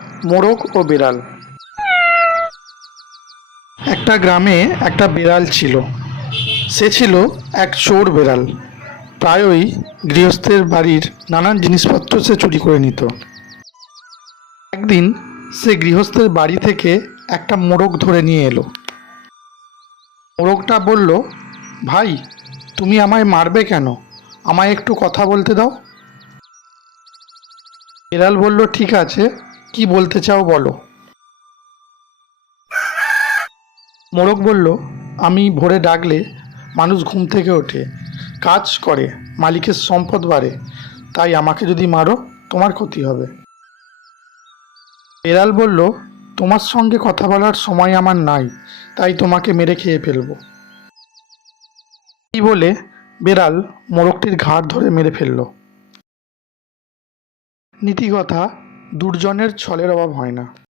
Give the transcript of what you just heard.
মোরগ ও বিড়াল। একটা গ্রামে একটা বিড়াল ছিল। সে ছিল এক চোর বিড়াল। প্রায়ই গৃহস্থের বাড়ির নানান জিনিসপত্র সে চুরি করে নিত। একদিন সে গৃহস্থের বাড়ি থেকে একটা মোরগ ধরে নিয়ে এলো। মোরগটা বলল, ভাই, তুমি আমায় মারবে কেন? আমায় একটু কথা বলতে দাও। বিড়াল বলল, ঠিক আছে, কি বলতে চাও বলো। মোরগ বলল, আমি ভোরে ডাকলে মানুষ ঘুম থেকে ওঠে, কাজ করে, মালিকের সম্পদ বাড়ে, তাই আমাকে যদি মারো তোমার ক্ষতি হবে। বিড়াল বলল, তোমার সঙ্গে কথা বলার সময় আমার নাই, তাই তোমাকে মেরে খেয়ে ফেলবো। এই বলে বিড়াল মোরগটির ঘাড় ধরে মেরে ফেলল। নীতিকথা, দুর্জনের ছলের অভাব হয় না।